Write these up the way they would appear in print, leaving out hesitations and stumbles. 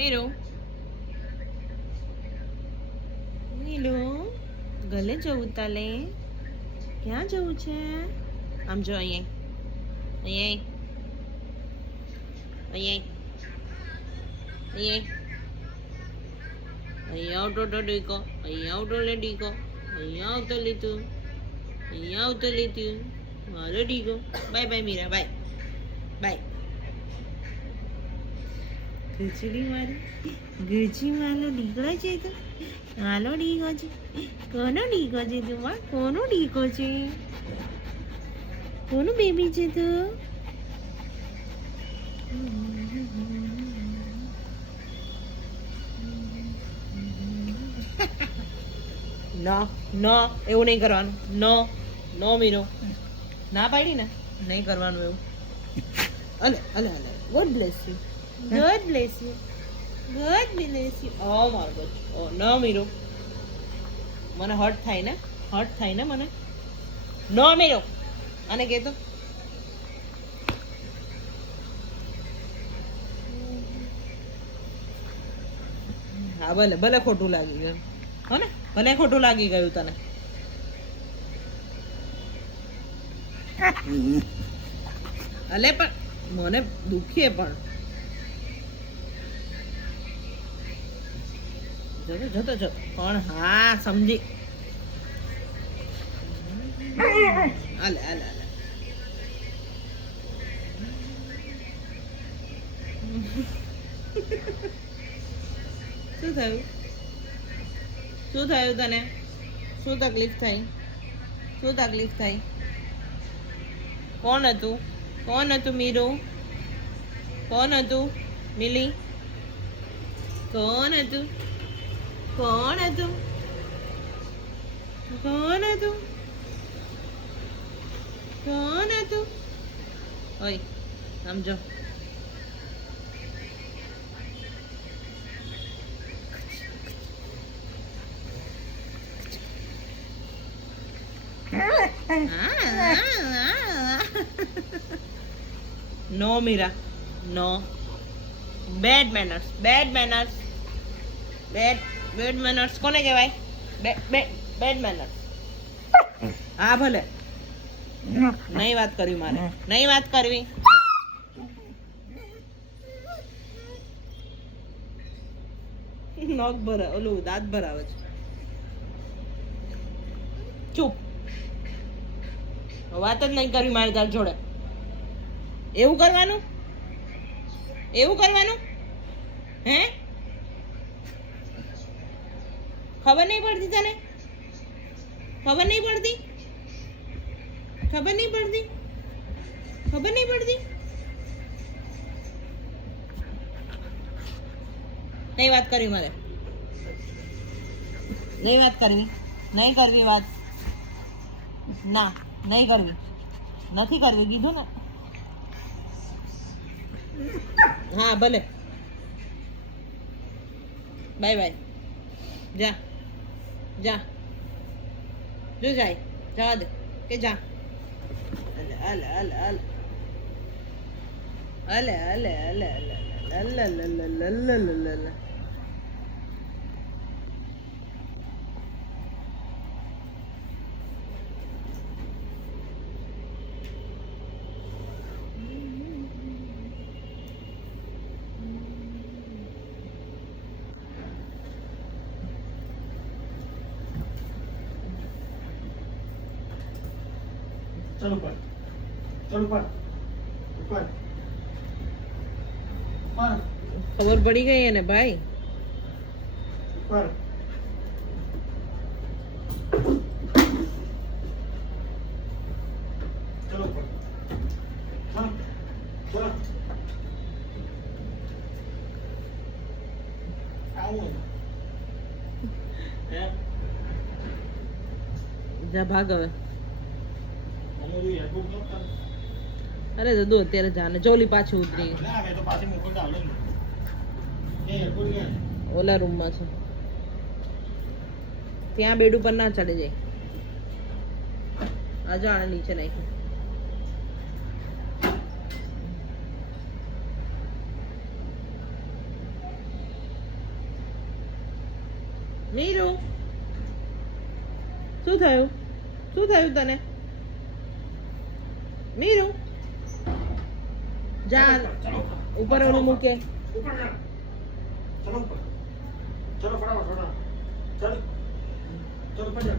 મીરુ મીરુ ગલે જવું તાલે ક્યાં જવું છે આમ જો અહીંયા અહીંયા અહીંયા અહીંયા આવતો ડીકો અહીંયા આવતો લે ડીકો અહીંયા આવતો લીધું અહીંયા આવતો લીધું મારો ડીકો bye bye Mira bye bye ખીચડી મારી ગુજી માલો ડીકડો છે તો માલો ડીકો છે કોનો ડીકો છે તું માં કોનો ડીકો છે કોનું બેબી છે તું ના ના એવું નહીં કરવાનું નો નો મીરો ના પાડી ને નહીં કરવાનું એવું અલે અલે અલે God bless you God bless you God bless you oh my God oh no મીરો મને હર્ટ થાય ને મને નો મીરો અને કે તો હા ભલે ભલે ખોટું લાગી ગયું હો ને ભલે ખોટું લાગી ગયું તને અલે પણ મને દુખીએ પણ જતો પણ હા સમજી અલે અલે અલે શું થયું તને શું તકલીફ થઈ કોણ હતું મીરુ કોણ હતું મિલી કોણ હતું ઓય સમજો નો મીરા નો બેડ મેનર્સ કોને કહેવાય બેડ મેનર્સ હા ભલે નહીં વાત કરવી મારે નહીં વાત કરવી નોક ભરા ઓલું દાંત ભરાવે છે ચૂપ વાત જ નહીં કરવી મારે તાર જોડે એવું કરવાનું હે ખબર નહીં પડતી તને ખબર નહીં પડતી નહીં વાત કરવી મારે નહીં વાત કરવી નહીં કરવી વાત ના નહીં કરવી નથી કરવી કીધું ને હા ભલે બાય બાય જા જો જાય જવા દે કે જા અલે અલે અલે અલે અલે અલે અલે અલે અલે અલે અલે चल ऊपर ऊपर खबर पड़ी गई है ना भाई ऊपर चलो ऊपर चलो जा भाग હવે અરે દદુ અત્યારે જાને ચોલી પાછી ઉતરી ઓલા રૂમમાં છે ત્યાં બેડ ઉપર ના ચડી જાય અજાણે નીચે નાખ્યું મીરુ શું થયું તને મીરુ જા चलो ઉપર ઓલું મૂકે ऊपर जा चलो ऊपर चलो फटाफट फटाफट चल चलो ऊपर जा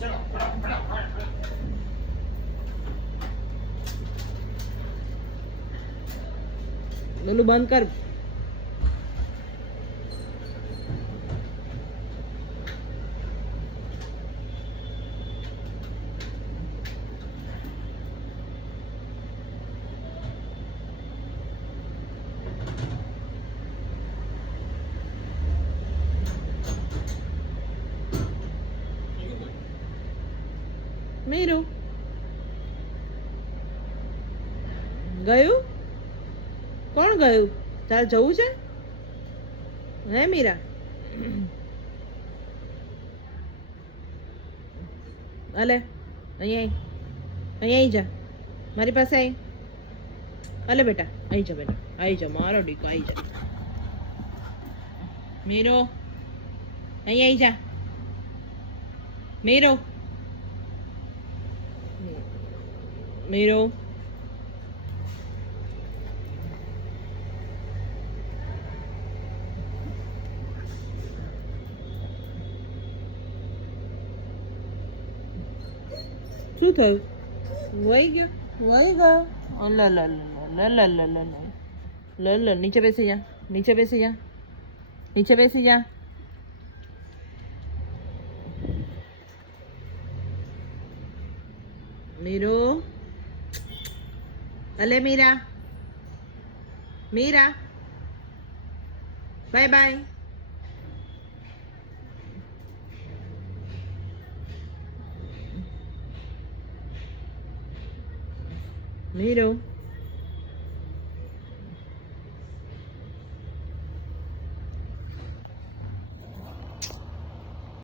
चलो फटाफट ઓલું બંધ કર મીરુ ગયું કોણ ગયું તારે જવું છે હે મીરા અલે અહીંયા આવી જા મારી પાસે આવી અલે બેટા આવી જા મારો દીકો આવી જા મીરો અહીંયા આવી જા મીરો મીરો શું થયું વહી ગયો લ નીચે બેસી જા મીરો અલે મીરા બાય મીરો